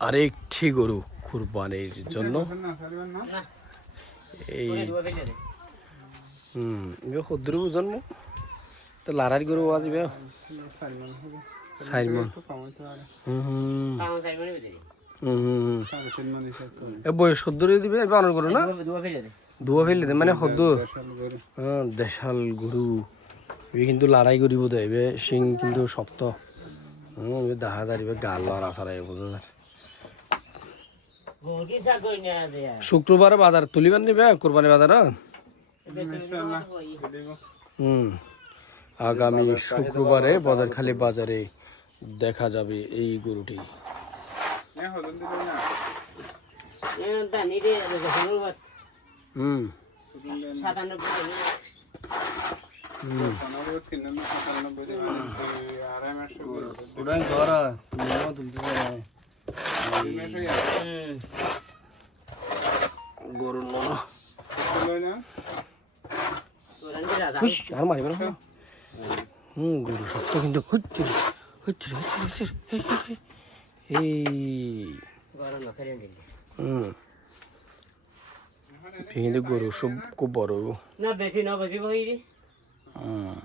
আরেকটি গরু কুরবানির জন্য। এই, হুম সদ্রু জন্ম তো লারার গরু আসবে। এ বয়স দিবে না? মানে হ্যাঁ দেশাল গরু। কিন্তু লড়াই করিব দে এবে শিং কিন্তু শক্ত। দেখা যায় গাল আর আসার বোঝা যায় শুক্রবারে বাজার তুলিবার নিবে কোরবানি বাজার হুম আগামী শুক্রবারে বদরখালি বাজারে দেখা যাবে এই গরুটি। হুম। হুম ওটাই ধরা তুলিও তুলতে পারে গরুর নন আর মারিবে না হুম গরু শক্ত কিন্তু হচ্ছে হচ্ছে হচ্ছে হচ্ছে এই হুম কিন্তু গরু সব খুব বড় না বেশি না বেশি কই হুম।